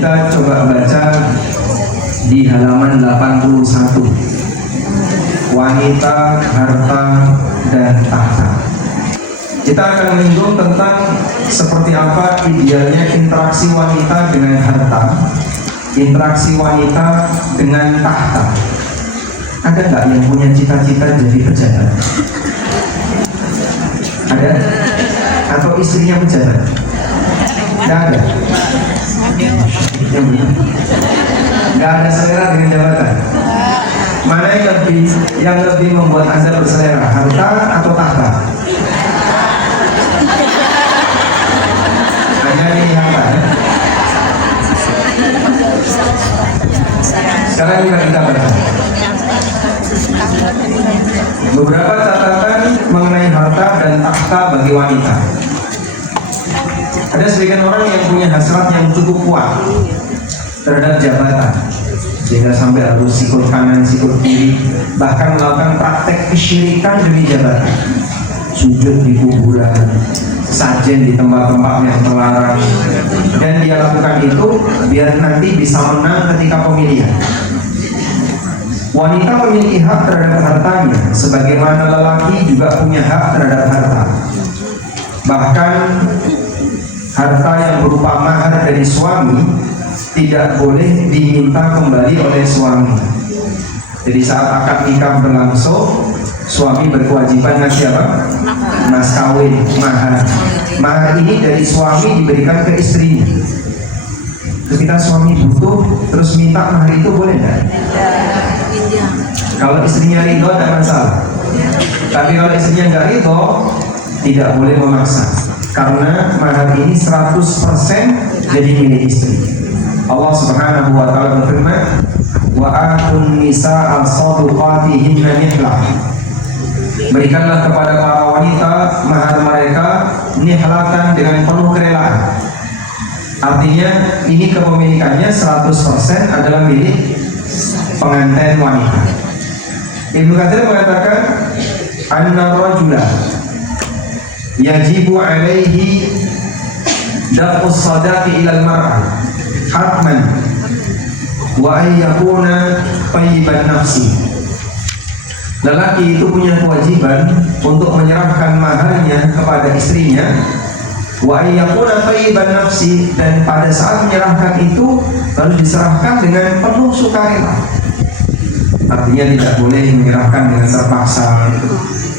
Kita coba baca di halaman 81. Wanita, harta, dan tahta. Kita akan menyinggung tentang seperti apa idealnya interaksi wanita dengan harta, interaksi wanita dengan tahta. Ada nggak yang punya cita-cita jadi pejabat? Ada? Atau istrinya pejabat? Nggak ada? Yang benar? Nggak ada selera dengan jabatan? Mana yang lebih membuat Anda berselera, harta atau tahta? Hanya ini harta ya? Sekarang kita baca beberapa catatan mengenai harta dan tahta bagi wanita. Ada sebagian orang yang punya hasrat yang cukup kuat terhadap jabatan, sehingga sampai harus sikut kanan, sikut kiri, bahkan melakukan praktek kesyirikan demi jabatan, sujud di kuburan, sajen di tempat-tempat yang terlarang, dan dia lakukan itu biar nanti bisa menang ketika pemilihan. Wanita memiliki hak terhadap hartanya, sebagaimana lelaki juga punya hak terhadap harta. Bahkan harta yang berupa mahar dari suami tidak boleh diminta kembali oleh suami. Jadi saat akad nikah berlangsung, suami berkewajiban ngasih apa? Mas kawin, mahar. Mahar ini dari suami diberikan ke istrinya. Ketika suami butuh terus minta mahar itu boleh nggak? Kalau istrinya ridho tidak masalah. Tapi kalau istrinya nggak ridho, tidak boleh memaksa. Karena mahar ini 100% jadi milik istri. Allah Subhanahu wa taala berfirman, "Wa atun nisaa sadaqatihinna nihlah." Berikanlah kepada para wanita mahar mereka nihlatan dengan penuh kerelaan. Artinya ini kepemilikannya 100% adalah milik pengantin wanita. Ibnu Katsir mengatakan, "Anna rajula yajibu alaihi daf'us sadaqi ilal mar'ah hatman wa an yakuna thayyiban nafsi." Lelaki itu punya kewajiban untuk menyerahkan maharnya kepada istrinya, wa an yakuna thayyiban nafsi, dan pada saat menyerahkan itu harus diserahkan dengan penuh sukarela. Artinya tidak boleh menyerahkan dengan terpaksa,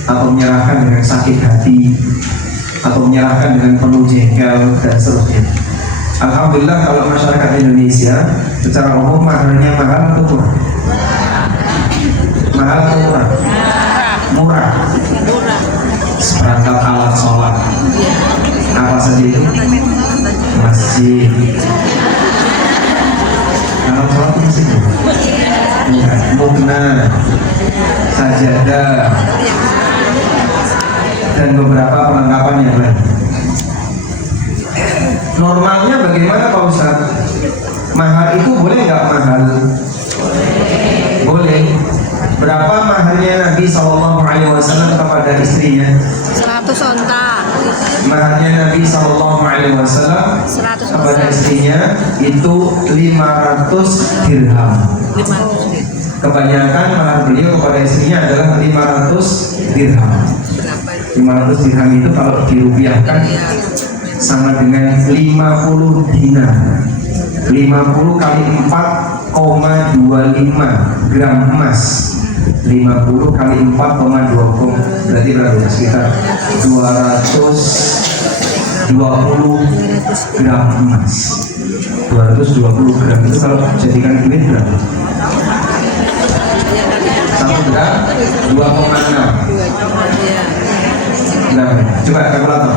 atau menyerahkan dengan sakit hati, atau menyerahkan dengan penuh jengkel dan seterusnya. Alhamdulillah kalau masyarakat Indonesia secara umum maharnya mahal atau murah? Mahal atau murah? Murah. Seperangkat alat sholat. Apa saja itu? Masjid. Alat sholat itu masih mukna, sajadah, dan beberapa perlengkapan yang lain. Normalnya bagaimana Pak Ustaz? Mahar itu boleh nggak mahal? Boleh. Berapa maharnya Nabi SAW kepada istrinya? 100 onta. Maharnya Nabi SAW kepada istrinya itu 500 dirham. Kebanyakan mahar beliau kepada istrinya adalah 500 dirham. 500 dirham itu kalau dirupiahkan sama dengan 50 dinar. 50 kali 4,25 gram emas. 50 kali 4,20 berarti berapa? Sekitar 220 gram emas. 220 gram itu kalau jadikan duit berapa? 1 gram 2,6 gram. Coba kalkulator.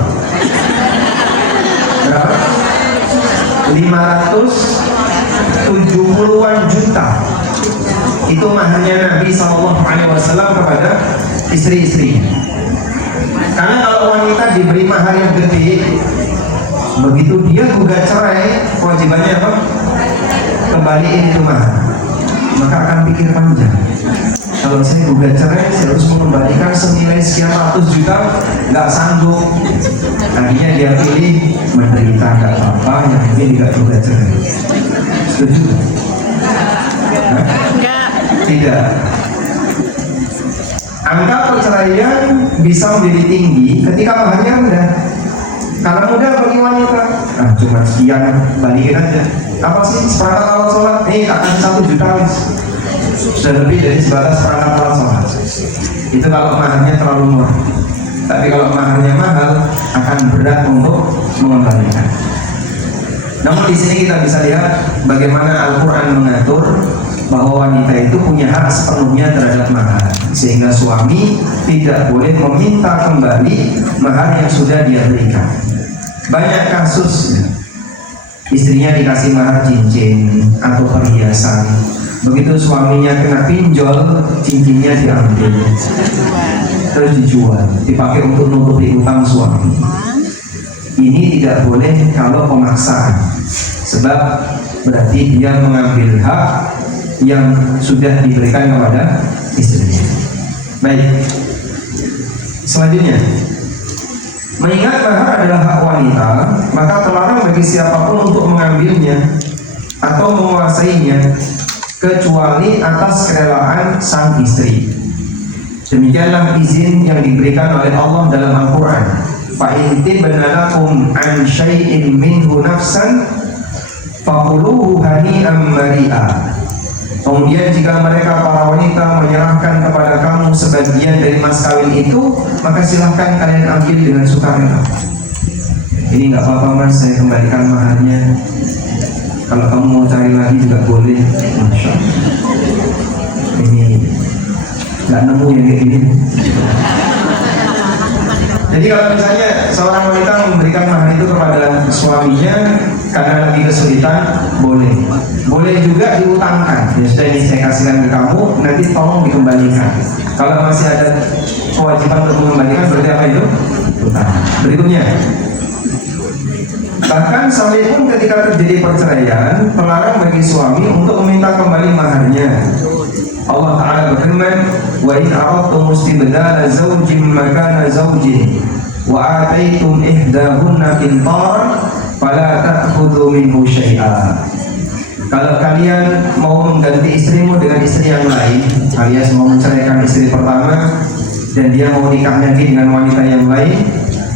Berapa? 570-an juta. Itu maharnya Nabi SAW kepada istri-istri. Karena kalau wanita diberi mahar yang gede, begitu dia gugat cerai, kewajibannya apa? Kembaliin itu mahar. Maka akan pikir panjang. Kalau saya gugat cerai, saya harus mengembalikan senilai sekian ratus juta, nggak sanggup. Akhirnya dia pilih menderita nggak apa-apa, yang penting nggak gugat cerai. Setuju? Enggak. Tidak. Angka perceraian bisa menjadi tinggi ketika maharnya rendah. Karena mudah bagi wanita, cuma sekian, balikin aja. Apa sih seperangkat alat sholat? Tak kasih 1 juta sudah lebih dari sebatas perangkat alat sholat. Itu kalau maharnya terlalu murah. Tapi kalau maharnya mahal, akan berat untuk mengembalikan. Namun di sini kita bisa lihat bagaimana Al-Quran mengatur bahwa wanita itu punya hak sepenuhnya terhadap mahar, sehingga suami tidak boleh meminta kembali mahar yang sudah dia berikan. Banyak kasus istrinya dikasih mahar cincin atau perhiasan, begitu suaminya kena pinjol, cincinnya diambil terus dijual, dipakai untuk nutupi utang suami. Ini tidak boleh kalau pemaksaan, sebab berarti dia mengambil hak yang sudah diberikan kepada istrinya. Baik, selanjutnya, mengingat mahar adalah hak wanita, maka terlarang bagi siapapun untuk mengambilnya atau menguasainya kecuali atas kerelaan sang istri. Demikianlah izin yang diberikan oleh Allah dalam Al-Quran. Fa'in tibna lakum an syai'in minhu nafsan fakuluhu hani'an mari'a. Kemudian jika mereka para wanita menyerahkan kepada kamu sebagian dari mas kawin itu, maka silahkan kalian ambil dengan sukarela. Ini nggak apa-apa mas, saya kembalikan maharnya. Kalau kamu mau cari lagi juga boleh. Masya Allah. Ini nggak nemu yang kayak gini. Jadi kalau misalnya seorang wanita memberikan mahar itu kepada suaminya karena lagi kesulitan, boleh juga diutangkan. Ya sudah, ini saya kasihkan ke kamu, nanti tolong dikembalikan. Kalau masih ada kewajiban untuk mengembalikan, berarti apa itu? Utang. Berikutnya, bahkan sampai pun ketika terjadi perceraian, terlarang bagi suami untuk meminta kembali maharnya. Allah Ta'ala berfirman, wa in aradtum istibdala zawjin makana zawjin wa ataitum ihdahunna qintaran fala ta'khudhu minhu syai'a. Kalau kalian mau mengganti istrimu dengan istri yang lain, alias mau menceraikan istri pertama dan dia mau nikah lagi dengan wanita yang lain,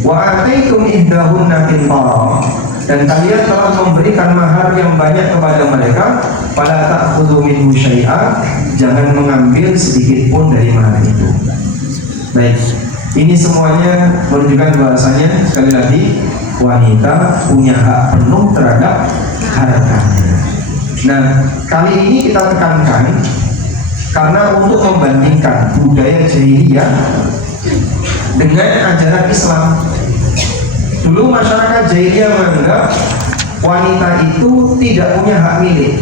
wa ataitum ihdahunna qintaran, dan kalian telah memberikan mahar yang banyak kepada mereka, fala ta'khudhu minhu syai'a, jangan mengambil sedikit pun dari mahar itu. Baik, ini semuanya menunjukkan bahwasanya sekali lagi wanita punya hak penuh terhadap hartanya. Nah, kali ini kita tekankan karena untuk membandingkan budaya jahiliyah dengan ajaran Islam. Dulu masyarakat jahiliyah menganggap wanita itu tidak punya hak milik.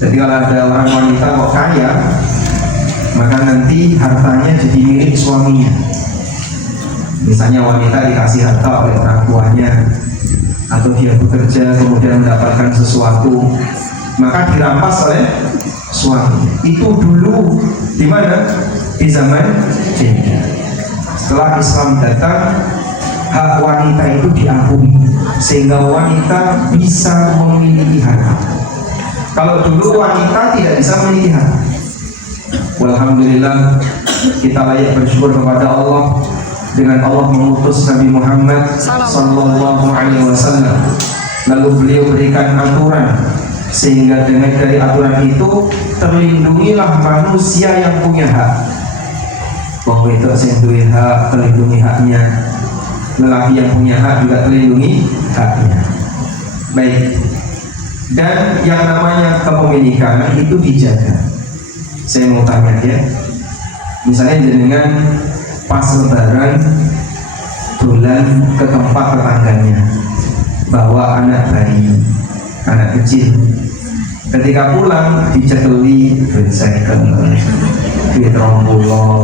Jadi kalau ada orang wanita kok kaya, maka nanti hartanya jadi milik suaminya. Misalnya wanita dikasih harta oleh orang tuanya, atau dia bekerja kemudian mendapatkan sesuatu, maka dirampas oleh suami. Itu dulu di mana? Di zaman jahiliyah. Setelah Islam datang, hak wanita itu diakui, sehingga wanita bisa memiliki harta. Kalau dulu wanita tidak bisa memiliki harta. Alhamdulillah, kita layak bersyukur kepada Allah dengan Allah mengutus Nabi Muhammad sallallahu alaihi wasallam. Lalu beliau berikan aturan, sehingga dengan dari aturan itu terlindungilah manusia yang punya hak. Bahwa itu yang punya hak, terlindungi haknya. Lelaki yang punya hak juga terlindungi haknya. Baik. Dan yang namanya kepemilikan itu dijaga. Saya mau tanya ya, misalnya dengan pas lebaran dolan ke tempat tetangganya, bawa anak bayi, anak kecil, ketika pulang dicekeli duit second, duit rompulo,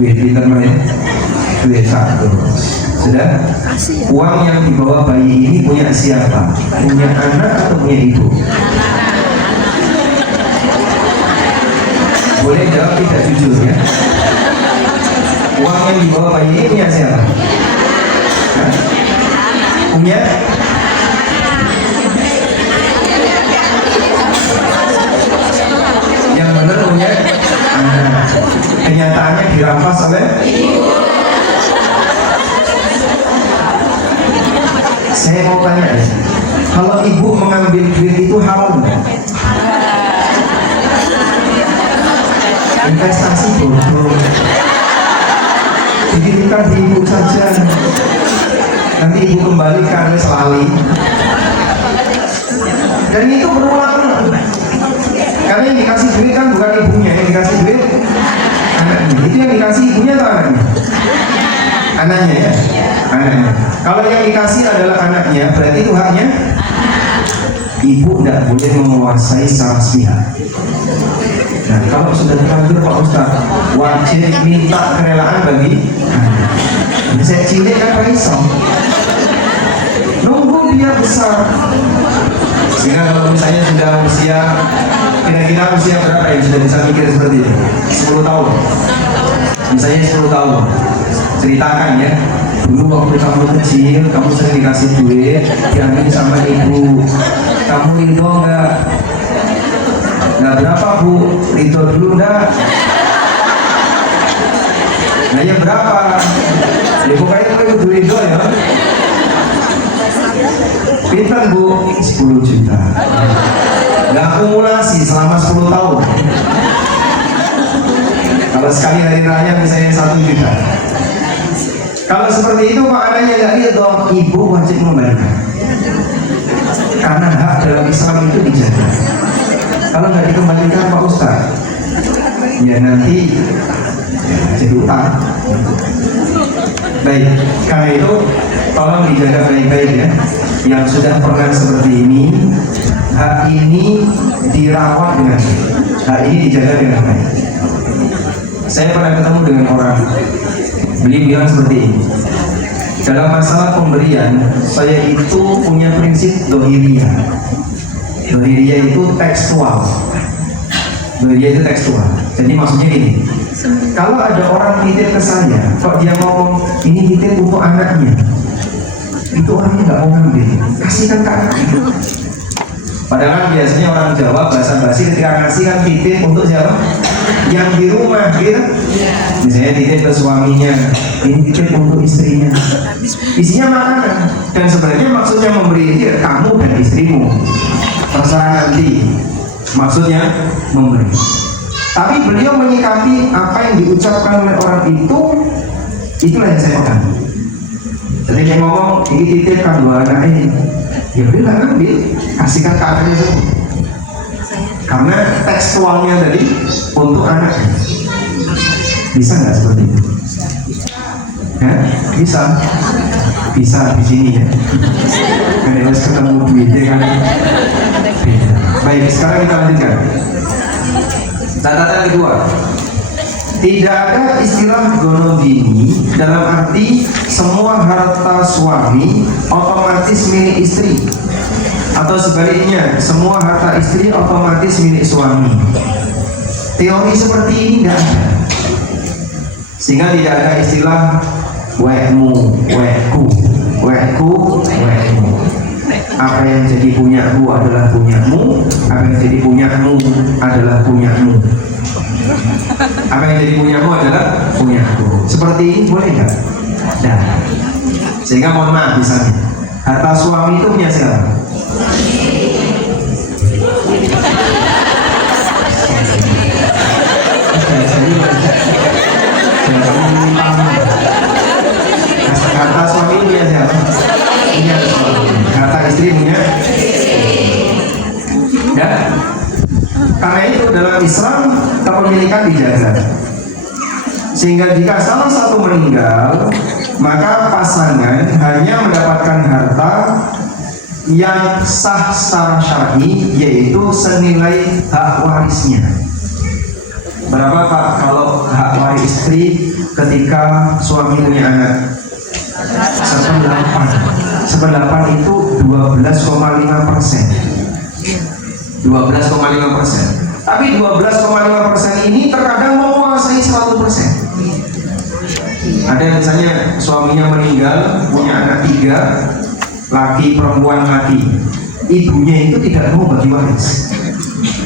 duit liter, duit satu. Sudah, uang yang dibawa bayi ini punya siapa? Punya anak atau punya ibu? Boleh jawab tidak jujur ya. Uang yang dibawa bayi ini punya siapa? Punya ngambil duit itu haram? Investasi bodoh. Dititipkan di ibu saja. Nanti ibu kembalikan selalu. Dan itu berulang. Karena yang dikasih duit kan bukan ibunya, yang dikasih duit anaknya. Itu yang dikasih ibunya atau anaknya? Anaknya ya? Anaknya. Kalau yang dikasih adalah anaknya, berarti itu haknya ibu, tidak boleh menguasai secara sepihak. Nah, kalau sudah terlanjur Pak Ustaz, wajib minta kerelaan bagi anak. Saya cilik kan risau. Nunggu dia besar. Sehingga kalau misalnya sudah usia, kira-kira usia berapa yang sudah bisa mikir seperti itu? 10 tahun. Misalnya 10 tahun. Ceritakan ya. Dulu waktu kamu kecil, kamu sering dikasih duit, diambil sama ibu. Kamu itu enggak? Nah berapa bu? Itu dulu enggak? Nah ya berapa? Ya pokoknya itu ridho ya. Pintar bu? 10 juta. Nggak akumulasi selama 10 tahun. Kalau sekali hari raya misalnya 1 juta. Kalau seperti itu maknanya nggak ridho, ibu wajib memberikan. Karena hak dalam Islam itu dijaga. Kalau nggak dikembalikan Pak Ustaz, ya nanti jadi utang. Baik, karena itu tolong dijaga baik-baik ya. Yang sudah pernah seperti ini, hak ini dirawat dengan baik, hak ini dijaga dengan baik. Saya pernah ketemu dengan orang, beliau bilang seperti ini. Dalam masalah pemberian, saya itu punya prinsip dohiriyah. Dohiriyah itu tekstual. Dohiriyah itu tekstual. Jadi maksudnya gini, kalau ada orang titip ke saya, kok dia ngomong ini titip untuk anaknya, itu orangnya nggak mau ngambil, kasihkan ke anak itu. Padahal biasanya orang Jawa basa-basi ketika ngasih kan titip untuk siapa? Yang di rumah, gitu. Misalnya titip ke suaminya, ini titip untuk istrinya. Isinya makanan. Dan sebenarnya maksudnya memberi itu ya kamu dan istrimu. Terserah nanti. Maksudnya memberi. Tapi beliau menyikapi apa yang diucapkan oleh orang itu, itulah yang saya pegang. Jadi dia ngomong, ini titipkan dua anak ini. Ya udah nggak ambil, kasihkan ke anaknya semua. Karena tekstualnya tadi untuk anak. Bisa nggak seperti itu? Ya, bisa. Bisa di sini ya. Karena harus ketemu duitnya kan. Baik, sekarang kita lanjutkan. Catatan kedua. Tidak ada istilah gonodini dalam arti semua harta suami otomatis milik istri, atau sebaliknya semua harta istri otomatis milik suami. Teori seperti ini tidak ada, sehingga tidak ada istilah wekmu, wekku, wekku, wekmu. Apa yang jadi punyaku adalah punyamu, apa yang jadi punyamu adalah punyamu. Apa yang jadi punyamu adalah punyaku. Seperti ini boleh nggak? Nah, sehingga mohon maaf misalnya, harta suami itu punya siapa? Harta suami punya siapa? Punya suami. Harta istri punya. Ya. Karena itu dalam Islam kepemilikan dijaga. Sehingga jika salah satu meninggal, maka pasangan hanya mendapatkan harta yang sah secara syar'i, yaitu senilai hak warisnya. Berapa Pak kalau hak waris istri ketika suami punya anak? 1/8. 1/8 itu 12,5%. 12,5%. Tapi 12,5% ini terkadang menguasai 100%. Ada yang misalnya suaminya meninggal, punya anak 3, laki perempuan laki. Ibunya itu tidak mau bagi waris.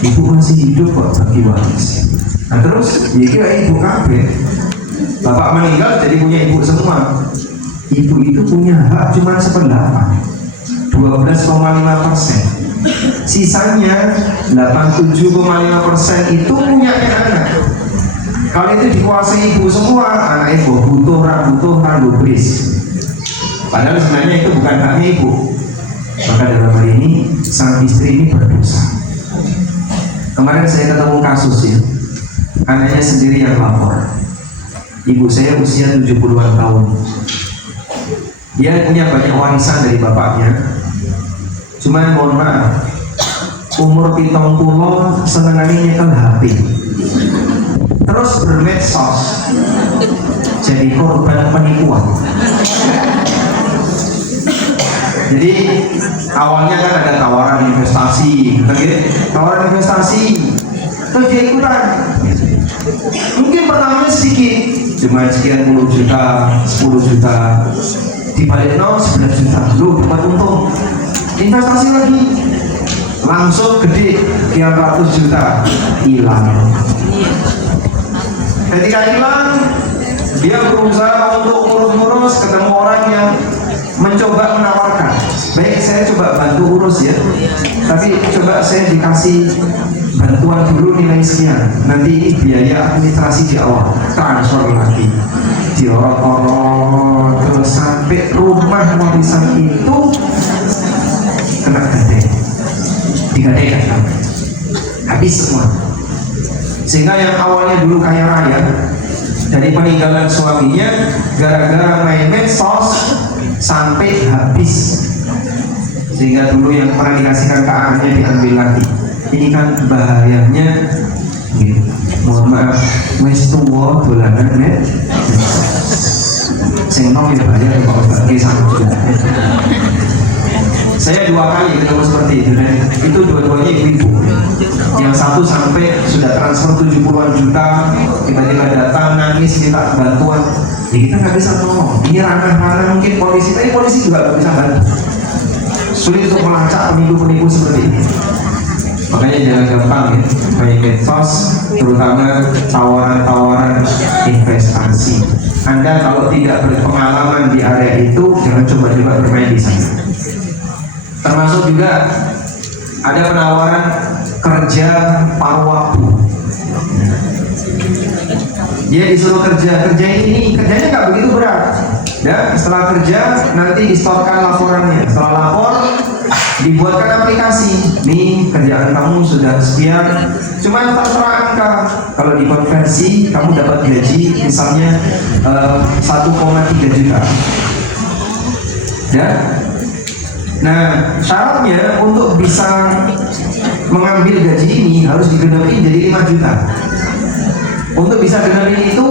Ibu masih hidup kok bagi waris. Nah terus, ya kira ibu kabeh. Bapak meninggal jadi punya ibu semua. Ibu itu punya hak cuma 1/8, 12,5%. Sisanya 87,5% itu punya anak. Kalau itu dikuasai ibu semua, anak ibu butuh rambut bris. Padahal sebenarnya itu bukan haknya ibu. Maka dalam hal ini sang istri ini berdosa. Kemarin saya ketemu kasus ya, anaknya sendiri yang lapor. Ibu saya usia 70-an tahun. Dia punya banyak warisan dari bapaknya. Cuman mohon maaf, umur 70 senengannya nyekel HP, terus bermedsos, jadi korban penipuan. Jadi awalnya kan ada tawaran investasi, tawaran investasi, terus dia ikutan. Mungkin pertamanya sedikit, cuma sekian puluh juta, 10 juta, dibalik 11 juta, lu dapat untung. Investasi lagi, langsung gede 300 juta, hilang. Ketika hilang, dia berusaha untuk urus-urus, ketemu orang yang mencoba menawarkan, baik saya coba bantu urus ya, tapi coba saya dikasih bantuan dulu nilai sekian, nanti biaya administrasi di awal, transfer lagi, diorot-orot terus sampai rumah warisan itu kena gadai, digadaikan, habis semua. Sehingga yang awalnya dulu kaya raya dari peninggalan suaminya, gara-gara main medsos sampai habis. Sehingga dulu yang pernah dikasihkan ke anaknya diambil lagi. Ini kan bahayanya, mohon maaf, wes tuwa dolanan net sing nom ya bahaya kalau bagi sama juga. Saya 2 kali ketemu seperti itu, dan itu dua-duanya ibu-ibu. Yang satu sampai sudah transfer 70-an juta, tiba-tiba datang nangis minta bantuan. Ya kita nggak bisa ngomong, ini ranah-ranah mungkin polisi, tapi polisi juga nggak bisa bantu. Sulit untuk melacak penipu-penipu seperti ini. Makanya jangan gampang ya main medsos, terutama tawaran-tawaran investasi. Anda kalau tidak berpengalaman di area itu, jangan coba-coba bermain di sana. Termasuk juga ada penawaran kerja paruh waktu. Dia disuruh kerja ini kerjanya nggak begitu berat. Dan setelah kerja nanti distorkan laporannya. Setelah lapor dibuatkan aplikasi. Nih kerjaan kamu sudah sekian. Cuma terserah angka. Kalau dikonversi kamu dapat gaji misalnya 1,3 juta. Ya. Nah, syaratnya untuk bisa mengambil gaji ini harus digenapi jadi 5 juta. Untuk bisa genapi itu,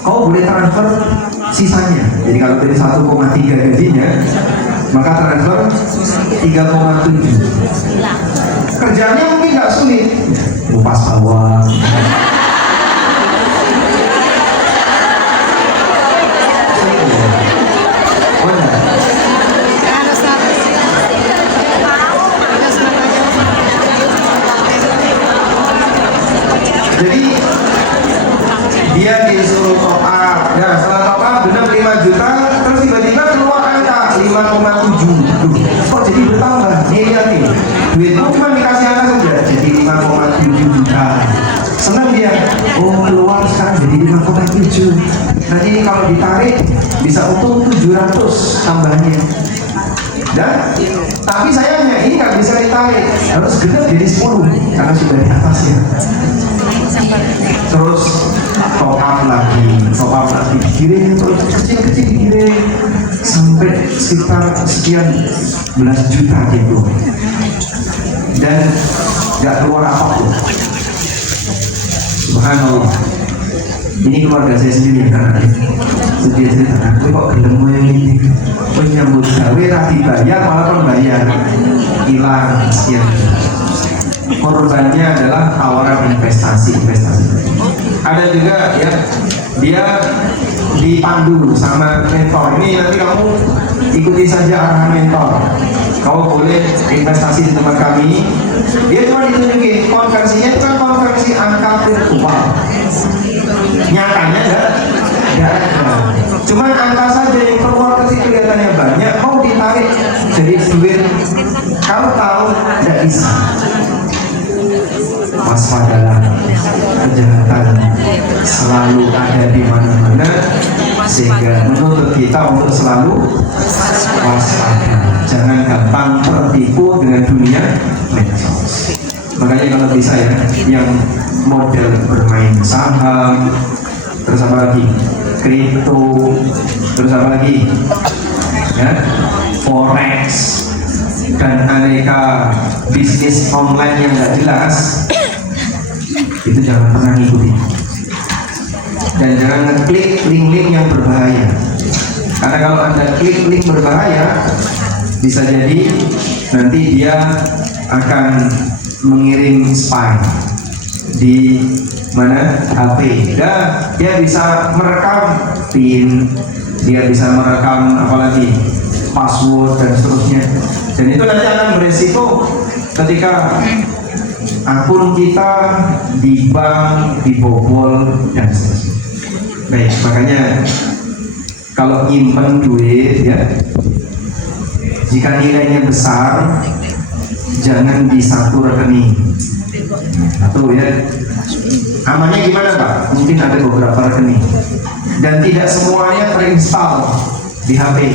kau boleh transfer sisanya. Jadi kalau dari 1,3 gajinya, maka transfer 3,7. Kerjanya mungkin nggak sulit, ngupas bawang. Jadi dia disuruh top up, nah setelah top up benar 5 juta, terus tiba-tiba keluar angka 5,7. Kok jadi bertambah? Iya nih, duitmu cuma dikasih angka saja, jadi 5,7 juta. Senang dia, oh keluar sekarang jadi 5,7. Nanti ini kalau ditarik bisa untung 700 tambahnya. Dan tapi sayangnya ini nggak bisa ditarik, harus genap jadi 10 karena sudah di atasnya. Terus top up lagi dikirim, terus kecil-kecil dikirim sampai sekitar sekian belas juta gitu, dan nggak keluar apapun. Subhanallah. Ini keluarga saya sendiri karena dia cerita, aku kok gelem yang ini menyambut gawe rapi bayar malah pembayar hilang sekian. Korbannya adalah tawaran investasi. Ada juga ya, dia dipandu sama mentor. Ini nanti kamu ikuti saja arahan mentor. Kamu boleh investasi di tempat kami. Dia cuma ditunjukin konversinya itu kan konversi angka virtual. Nyatanya enggak ada. Cuma angka saja yang keluar kelihatannya banyak, mau ditarik jadi duit. Kalau tahu tidak kejahatan selalu ada di mana-mana, sehingga menuntut kita untuk selalu waspada, jangan gampang tertipu dengan dunia medsos. Makanya kalau bisa ya, yang model bermain saham, terus apa lagi, kripto, terus apa lagi, ya, forex, dan aneka bisnis online yang nggak jelas, itu jangan pernah ngikutin. Dan jangan ngeklik link-link yang berbahaya, karena kalau Anda klik link berbahaya, bisa jadi nanti dia akan mengirim spy di mana HP, dan dia bisa merekam PIN, dia bisa merekam apalagi password dan seterusnya, dan itu nanti akan beresiko ketika akun kita di bank dibobol dan seterusnya. Baik, makanya kalau nyimpen duit ya, jika nilainya besar, jangan di satu rekening. Atau ya, amannya gimana Pak? Mungkin ada beberapa rekening, dan tidak semuanya terinstall di HP.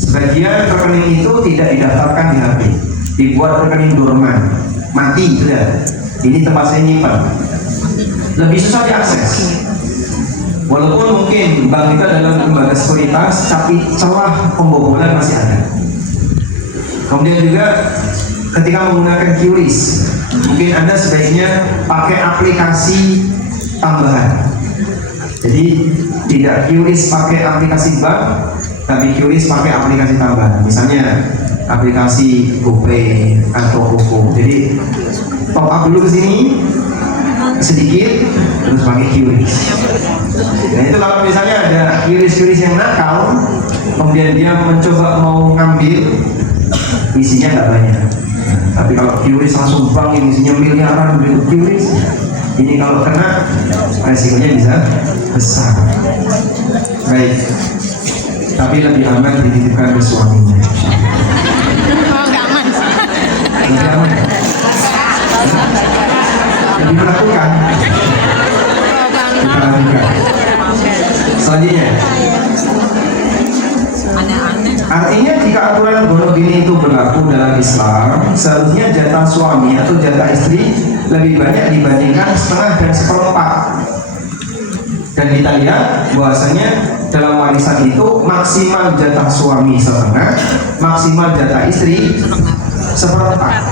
Sebagian rekening itu tidak didaftarkan di HP, dibuat rekening dorman, mati sudah. Ini tempat saya nyimpan, lebih susah diakses. Walaupun mungkin bank kita dalam lembaga sekuritas, tapi celah pembobolan masih ada. Kemudian juga ketika menggunakan QRIS, mungkin Anda sebaiknya pakai aplikasi tambahan. Jadi tidak QRIS pakai aplikasi bank, tapi QRIS pakai aplikasi tambahan. Misalnya aplikasi GoPay atau OVO. Jadi top up dulu ke sini sedikit, terus pakai QRIS. Nah itu kalau misalnya ada QRIS yang nakal, kemudian dia mencoba mau ngambil, isinya nggak banyak. Tapi kalau QRIS langsung bank yang isinya miliaran begitu QRIS, ini kalau kena resikonya bisa besar. Baik, tapi lebih aman dititipkan ke suaminya. Oh, nggak aman. Lebih aman, lebih melakukan. Selanjutnya, artinya jika aturan gonok gini itu berlaku dalam Islam, seharusnya jatah suami atau jatah istri lebih banyak dibandingkan setengah dan seperempat. Dan kita lihat bahwasanya dalam warisan itu maksimal jatah suami setengah, maksimal jatah istri seperempat.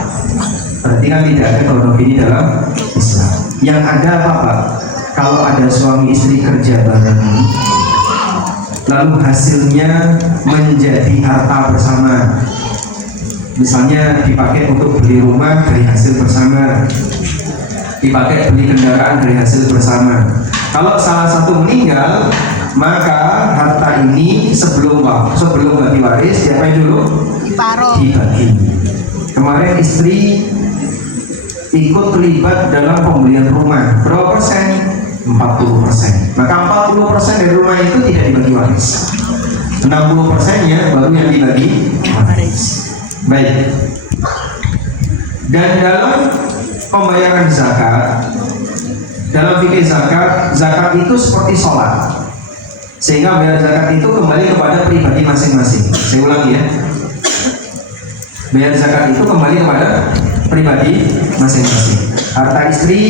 Berarti kan tidak ada gonok gini dalam Islam. Yang ada apa Pak? Kalau ada suami istri kerja bareng, lalu hasilnya menjadi harta bersama, misalnya dipakai untuk beli rumah dari hasil bersama, dipakai beli kendaraan dari hasil bersama. Kalau salah satu meninggal, maka harta ini sebelum bagi waris diapain dulu? Dibagi. Kemarin istri ikut terlibat dalam pembelian rumah, berapa persen? 40%. Maka 40% dari rumah itu tidak dibagi waris. 60%-nya baru yang dibagi waris. Baik. Dan dalam pembayaran zakat, dalam fikih zakat itu seperti sholat. Sehingga bayar zakat itu kembali kepada pribadi masing-masing. Saya ulangi ya. Bayar zakat itu kembali kepada pribadi masing-masing. Harta istri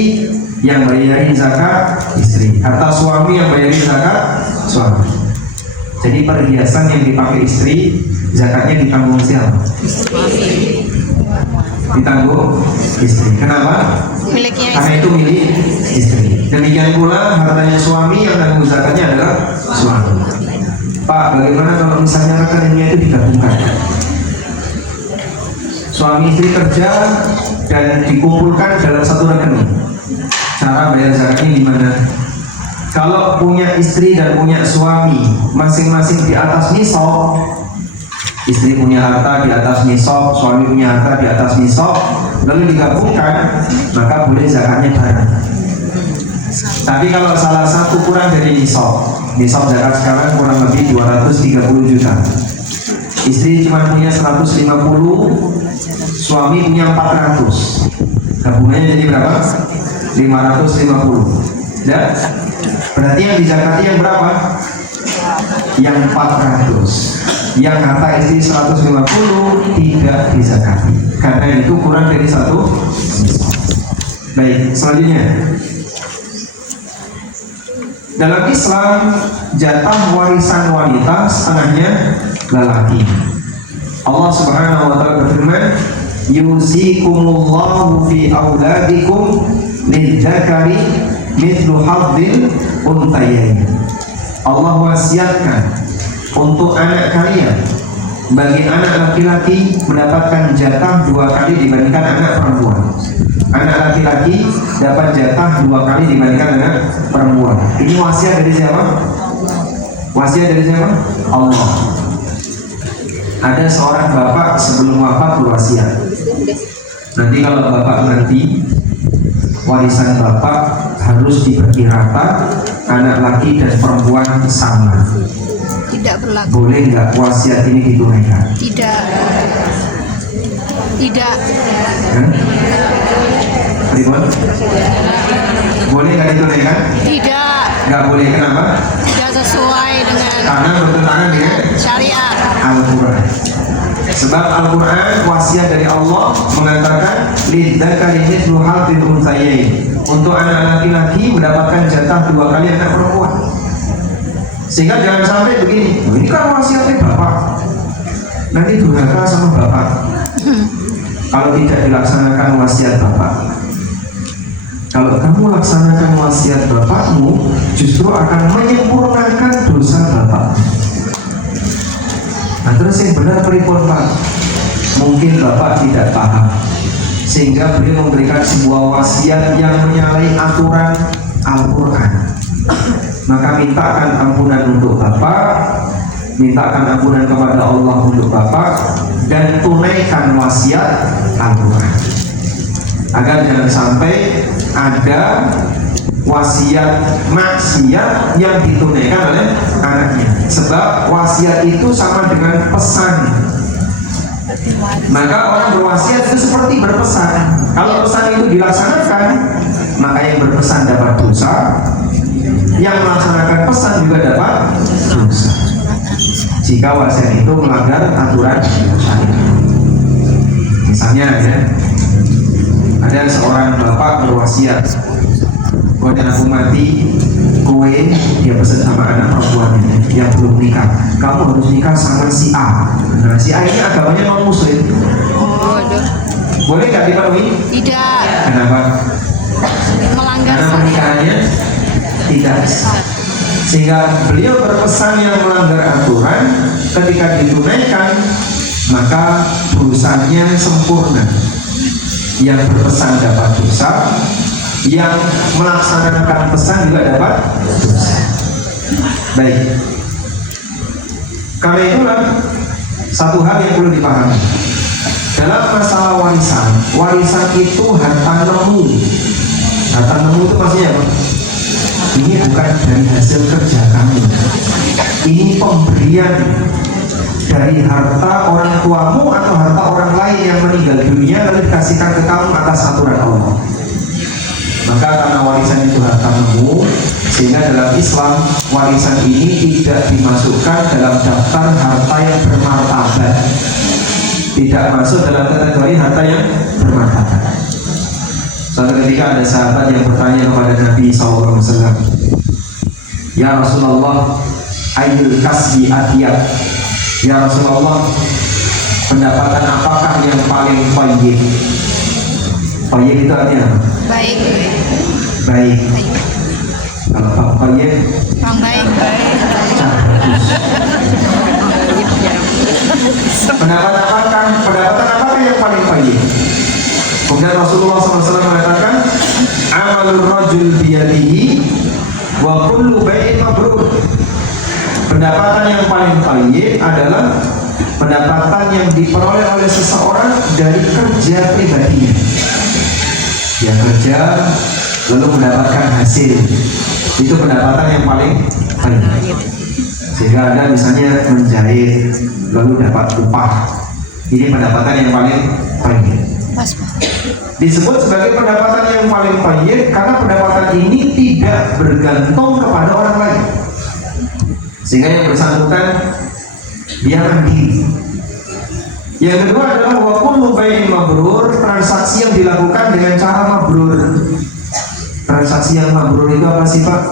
yang bayarin zakat istri, harta suami yang bayarin zakat suami. Jadi perhiasan yang dipakai istri, zakatnya ditanggung siapa? Ditanggung istri. Kenapa? Karena itu milik istri. Demikian pula hartanya suami yang tanggung zakatnya adalah suami. Pak, bagaimana kalau misalnya rekeningnya itu digabungkan? Suami istri kerja dan dikumpulkan dalam satu rekening. Cara bayar zakatnya gimana? Kalau punya istri dan punya suami masing-masing di atas nisab, istri punya harta di atas nisab, suami punya harta di atas nisab, lalu digabungkan, maka boleh zakatnya bareng. Tapi kalau salah satu kurang dari nisab zakat sekarang kurang lebih 230 juta. Istri cuma punya 150, suami punya 400. Gabungannya jadi berapa? 550. Ya? Berarti yang dizakati yang berapa? Yang 400. Yang harta istri 150 tidak dizakati karena itu kurang dari 1. Baik, selanjutnya dalam Islam jatah warisan wanita setengahnya lelaki. Allah Subhanahu wa taala berfirman, yusikumullahu fi auladikum lidzakari mithlu hadzil unthayain. Allah wasiatkan untuk anak kalian, bagi anak laki-laki mendapatkan jatah 2 kali dibandingkan anak perempuan. Anak laki-laki dapat jatah 2 kali dibandingkan anak perempuan. Ini wasiat dari siapa? Wasiat dari siapa? Allah. Ada seorang bapak sebelum wafat berwasiat. Nanti kalau bapak nanti warisan bapak harus dibagi rata, anak laki dan perempuan sama. Tidak berlaku. Boleh nggak wasiat ini ditunaikan? Tidak. Tidak. Ribon? Boleh nggak ditunaikan? Tidak. Nggak boleh, kenapa? Tidak sesuai dengan Karena bertentangan dengan syariat. Al-Quran. Sebab Al-Quran wasiat dari Allah mengatakan lidzakari mithlu hadzil unthayain. Untuk anak laki-laki mendapatkan jatah 2 kali anak perempuan. Sehingga jangan sampai begini, ini kan wasiatnya bapak, nanti durhaka sama bapak kalau tidak dilaksanakan wasiat bapak. Kalau kamu laksanakan wasiat bapakmu, justru akan menyempurnakan dosa bapak. Nah terus yang benar pripun Pak? Mungkin bapak tidak paham, sehingga beliau memberikan sebuah wasiat yang menyalahi aturan Al-Quran. Maka mintakan ampunan untuk bapak, mintakan ampunan kepada Allah untuk bapak, dan tunaikan wasiat Al-Quran, agar jangan sampai ada wasiat maksiat yang ditunaikan oleh anaknya. Sebab wasiat itu sama dengan pesan. Maka orang berwasiat itu seperti berpesan. Kalau pesan itu dilaksanakan, maka yang berpesan dapat dosa, yang melaksanakan pesan juga dapat dosa. Jika wasiat itu melanggar aturan syariat. Misalnya ya, ada seorang bapak berwasiat, kalau aku mati, kowe dia pesan sama anak perempuannya yang belum nikah, kamu harus nikah sama si A. Nah si A ini agamanya non muslim. Boleh nggak dipenuhi? Tidak. Kenapa? Melanggar Karena syariat. pernikahannya tidak sah. Sehingga beliau berpesan yang melanggar aturan, ketika ditunaikan maka dosanya sempurna. Yang berpesan dapat dosa, yang melaksanakan pesan juga dapat dosa. Baik. Karena itulah satu hal yang perlu dipahami dalam masalah warisan. Warisan itu harta nemu. Harta nemu itu maksudnya apa? Ini bukan dari hasil kerja kamu. Ini pemberian dari harta orang tuamu atau harta orang lain yang meninggal dunia lalu dikasihkan ke kamu atas aturan Allah. Maka karena warisan itu harta nemu, sehingga dalam Islam warisan ini tidak dimasukkan dalam daftar harta yang bermartabat. Tidak masuk dalam kategori harta yang bermartabat. Suatu ketika ada sahabat yang bertanya kepada Nabi SAW, ya Rasulullah, ayyul kasbi atyab. Ya Rasulullah, pendapatan apakah yang paling thayyib? Thayyib itu artinya apa? Baik. Baik. Kalau Pak thayyib, Yang baik. Pendapatan apakah yang paling thayyib? Kemudian Rasulullah SAW mengatakan, amalur rajul biyadihi wa kullu bai'in mabrur. Pendapatan yang paling thayyib adalah pendapatan yang diperoleh oleh seseorang dari kerja pribadinya. Dia kerja lalu mendapatkan hasil, itu pendapatan yang paling thayyib. Sehingga Anda misalnya menjahit lalu dapat upah, ini pendapatan yang paling thayyib. Disebut sebagai pendapatan yang paling thayyib karena pendapatan ini tidak bergantung kepada orang lain, sehingga yang bersangkutan dia mandiri. Yang kedua adalah wa kullu bai'in mabrur, transaksi yang dilakukan dengan cara mabrur. Transaksi yang mabrur itu apa sih Pak?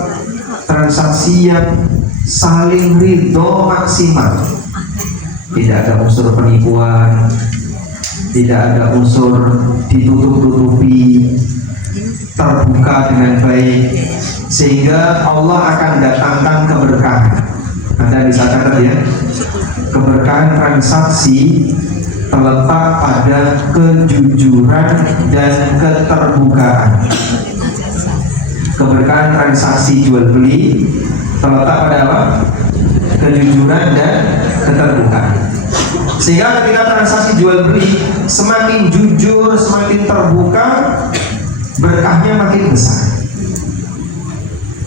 Transaksi yang saling ridho maksimal, tidak ada unsur penipuan, tidak ada unsur ditutup-tutupi, terbuka dengan baik, sehingga Allah akan datangkan keberkahan. Anda bisa catat ya, keberkahan transaksi terletak pada kejujuran dan keterbukaan. Keberkahan transaksi jual beli terletak pada apa? Kejujuran dan keterbukaan. Sehingga ketika transaksi jual beli semakin jujur, semakin terbuka, berkahnya makin besar.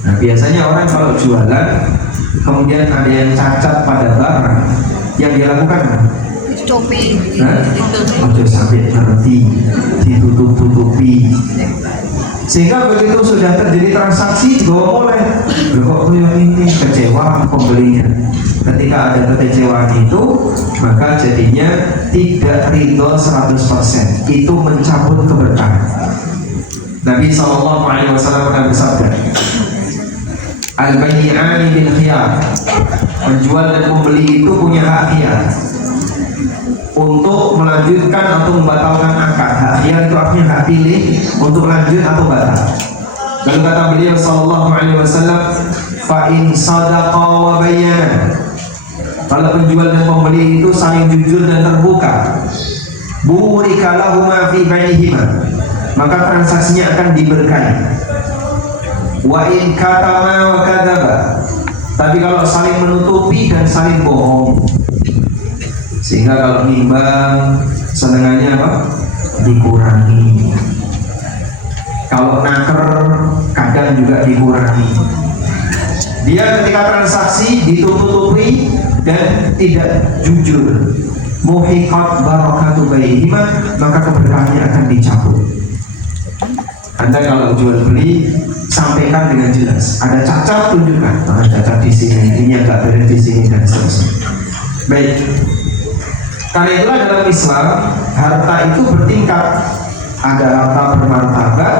Nah, biasanya orang kalau jualan kemudian ada yang cacat pada barang, yang dia lakukan Copi. ojo sampai ngerti, ditutup-tutupi, sehingga begitu sudah terjadi transaksi juga mulai kok yang ini kecewa pembelinya. Ketika ada kekecewaan itu, maka jadinya tidak ridho 100%, itu mencabut keberkahan. Nabi SAW pernah bersabda, al-bayyi'ani bil khiyar, penjual dan pembeli itu punya hak khiyar untuk melanjutkan atau membatalkan akad. Hak khiyar itu artinya hak pilih untuk lanjut atau batal. Lalu kata beliau sallallahu alaihi wasallam, fa in sadaqa wa bayyana, kalau penjual dan pembeli itu saling jujur dan terbuka, burika lahuma fi bainihima, maka transaksinya akan diberkahi. Wa in katama wa kadzaba, tapi kalau saling menutupi dan saling bohong, sehingga kalau nimbang senengannya apa? Dikurangi. Kalau naker kadang juga dikurangi. Dia ketika transaksi ditutupi dan tidak jujur, muhiqat barakatu bainihima, maka keberkahannya akan dicabut. Anda kalau jual beli sampaikan dengan jelas, ada cacat tunjukkan, ada cacat di sini, ini agak beres di sini dan seterusnya. Baik. Karena itulah dalam Islam harta itu bertingkat, ada harta bermartabat,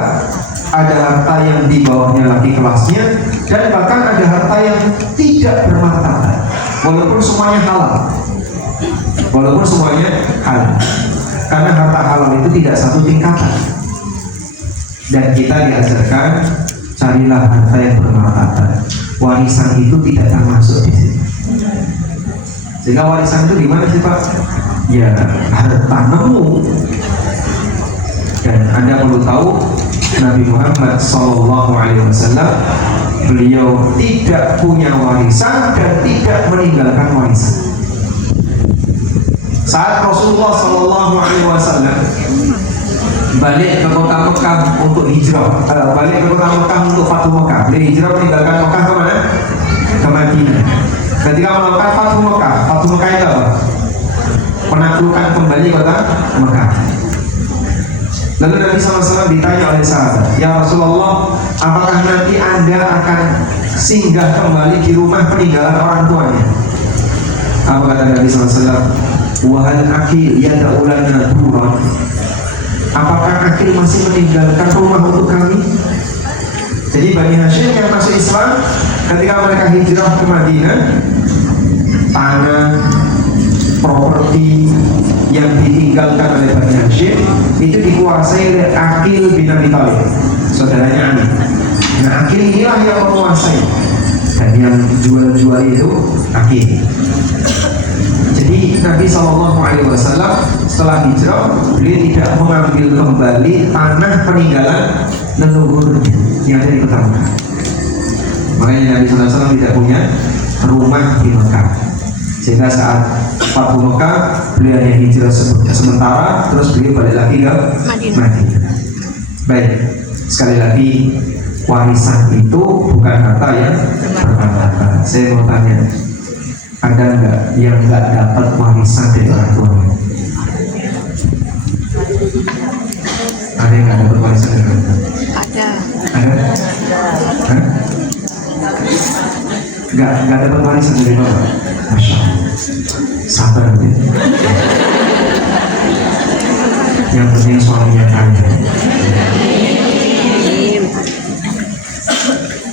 ada harta yang di bawahnya lagi kelasnya, dan bahkan ada harta yang tidak bermartabat, walaupun semuanya halal. Walaupun semuanya halal, karena harta halal itu tidak satu tingkatan. Dan kita diajarkan carilah harta yang bermartabat. Warisan itu tidak termasuk di sini. Sehingga warisan itu di mana sih Pak? Ya harta nemu. Dan Anda perlu tahu Nabi Muhammad SAW, beliau tidak punya warisan dan tidak meninggalkan warisan. Saat Rasulullah SAW balik ke kota Mekah untuk hijrah, balik ke kota Mekah untuk Fathu Mekah, beliau hijrah meninggalkan Mekah ke mana? Ke Madinah. Ketika melakukan Fathu Mekah, Fathu Mekah itu apa? Penaklukan kembali kota Mekah. Lalu Nabi SAW ditanya oleh sahabat, ya Rasulullah, apakah nanti Anda akan singgah kembali di rumah peninggalan orang tuanya? Apa kata Nabi SAW? Wahal akil yada'ulana duran, apakah akil masih meninggalkan rumah untuk kami? Jadi Bani Hashim yang masuk Islam ketika mereka hijrah ke Madinah, tanah, properti yang ditinggalkan oleh Bani Hashim itu dikuasai oleh Aqil bin Abi Thalib, saudaranya Ali. Nah Aqil inilah yang menguasai, dan yang jual-jual itu Aqil. Jadi Nabi SAW setelah hijrah, beliau tidak mengambil kembali tanah peninggalan leluhur yang ada di kota Mekah. Makanya Nabi SAW tidak punya rumah di Mekah. Sehingga saat Fathu Mekah, beliau hanya hijrah sementara, terus beliau balik lagi ke Madinah. Baik, sekali lagi warisan itu bukan harta yang bermartabat. Saya mau tanya, ada nggak yang nggak dapat warisan dari orang tuanya? yang nggak dapat warisan dari Bapak? Ada. Ada? Hah? Nggak dapat warisan dari Bapak? Masya Allah. Sabar ya. Yang penting suaminya kaya.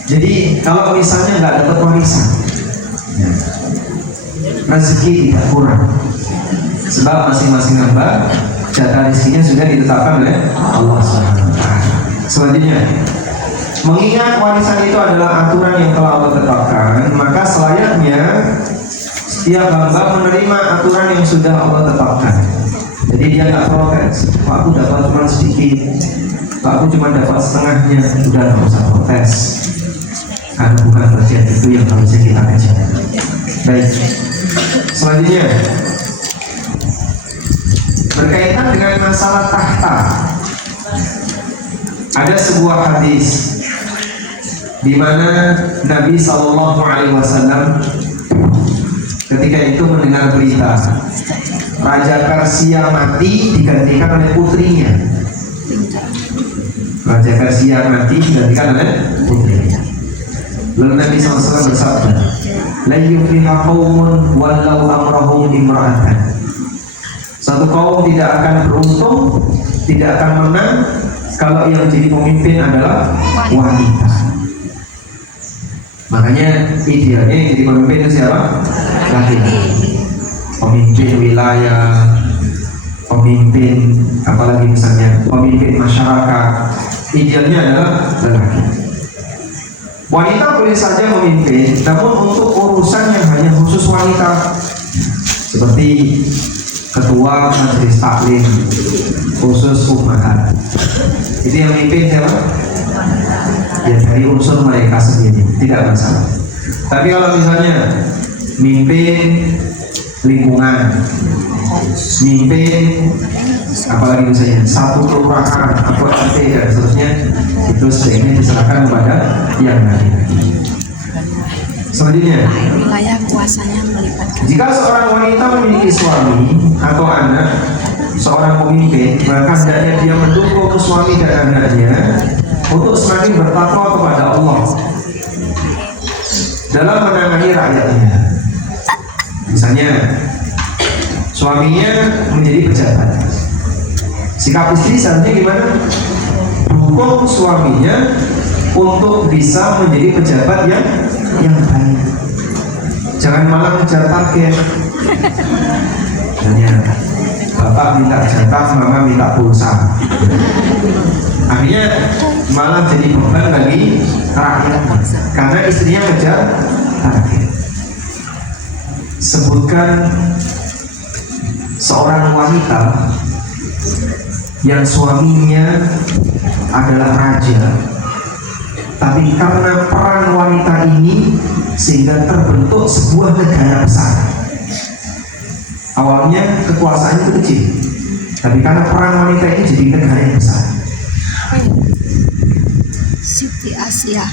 Jadi kalau misalnya nggak dapat warisan, ya, rezeki tidak kurang. Sebab masing-masing hamba jatah rezekinya sudah ditetapkan oleh Allah SWT. Selanjutnya, mengingat warisan itu adalah aturan yang telah Allah tetapkan, maka selayaknya setiap hamba menerima aturan yang sudah Allah tetapkan. Jadi dia nggak protes, Pak, aku dapat cuma sedikit, Pak, aku cuma dapat setengahnya, udah nggak usah protes, karena bukan bagian itu yang harusnya kita kejar. Baik, selanjutnya berkaitan dengan masalah tahta, ada sebuah hadis di mana Nabi SAW ketika itu mendengar berita Raja Persia mati digantikan oleh putrinya. Raja Persia mati digantikan oleh putrinya. Lalu Nabi SAW bersabda, la yufliha qaumun wallau amrahum imra'atan. Satu kaum tidak akan beruntung, tidak akan menang kalau yang jadi pemimpin adalah wanita. Makanya idealnya yang jadi pemimpin itu siapa? Laki-laki. Pemimpin wilayah, pemimpin apalagi misalnya pemimpin masyarakat, idealnya adalah lelaki. Wanita boleh saja memimpin, namun untuk urusan yang hanya khusus wanita, seperti ketua majelis taklim khusus ummahat, itu yang memimpin siapa? Ya dari unsur mereka sendiri, tidak masalah. Tapi kalau misalnya mimpin lingkungan, mimpin apalagi misalnya satu kelurahan atau RT dan seterusnya, itu sebaiknya diserahkan kepada yang laki-laki. Selanjutnya, Wilayah kuasanya melibatkan. jika seorang wanita memiliki suami atau anak, seorang pemimpin, maka hendaknya dia mendukung suami dan anaknya untuk semakin bertakwa kepada Allah dalam menangani rakyatnya. Misalnya, suaminya menjadi pejabat, sikap istri seharusnya gimana? Dukung suaminya untuk bisa menjadi pejabat yang baik. Jangan malah ngejar target. Misalnya, bapak minta jatah, mama minta pulsa. Akhirnya malah jadi beban bagi rakyat karena istrinya ngejar target. Sebutkan seorang wanita yang suaminya adalah raja, tapi karena peran wanita ini sehingga terbentuk sebuah negara besar. Awalnya kekuasaannya itu kecil, tapi karena peran wanita ini jadi negara yang besar. Siti Asia.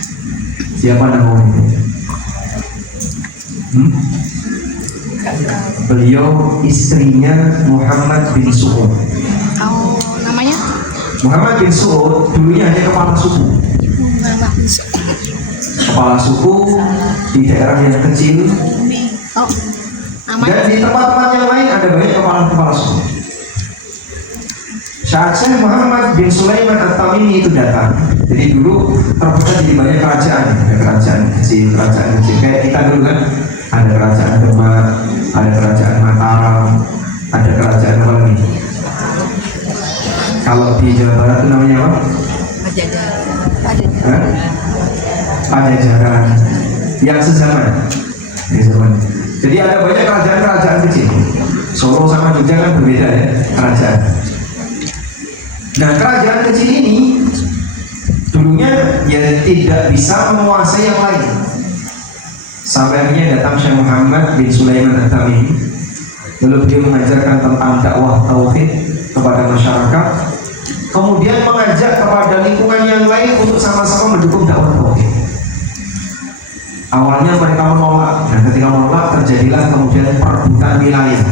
Siapa nama wanita? Beliau istrinya Muhammad bin Su'ud. Oh, namanya? Muhammad bin Su'ud dulunya hanya kepala suku. Kepala suku di daerah yang kecil. Oh, namanya? Dan di tempat-tempat yang lain ada banyak kepala suku. Saat Syekh Muhammad bin Sulaiman At-Tamimi itu datang, jadi dulu terpecah jadi banyak kerajaan, ada kerajaan kecil, kayak kita dulu kan, ada kerajaan Demak, ada kerajaan Mataram, ada kerajaan apa lagi? Kalau di Jawa Barat itu namanya apa? Pajajaran, yang sezaman. Jadi ada banyak kerajaan-kerajaan kecil. Solo sama Jogja kan berbeda ya kerajaan. Nah, kerajaan kecil ini dulunya ya tidak bisa menguasai yang lain. Sampai akhirnya datang Syekh Muhammad bin Sulaiman At-Tamimi. Lalu beliau mengajarkan tentang dakwah tauhid kepada masyarakat. Kemudian mengajak kepada lingkungan yang lain untuk sama-sama mendukung dakwah tauhid. Awalnya mereka menolak, dan ketika menolak terjadilah kemudian perebutan wilayah.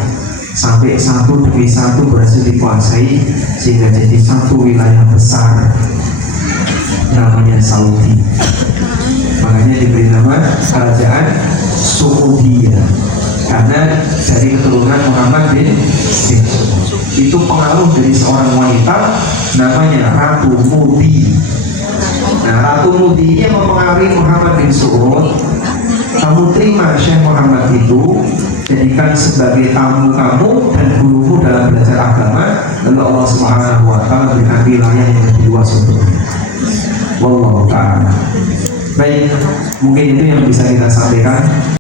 sampai satu demi satu berhasil dikuasai sehingga jadi satu wilayah besar namanya Saudi. Makanya diberi nama kerajaan Saudi karena dari keturunan Muhammad bin itu pengaruh dari seorang wanita namanya Ratu Mudi. Nah, Ratu Mudi ini yang mempengaruhi Muhammad bin Saud. Kamu terima Syekh Muhammad itu, jadikan sebagai tamu kamu dan gurumu dalam belajar agama, lalu Allah Subhanahu wa Ta'ala berikan wilayah yang lebih luas untukmu. Wallahu ta'ala. Baik, mungkin itu yang bisa kita sampaikan.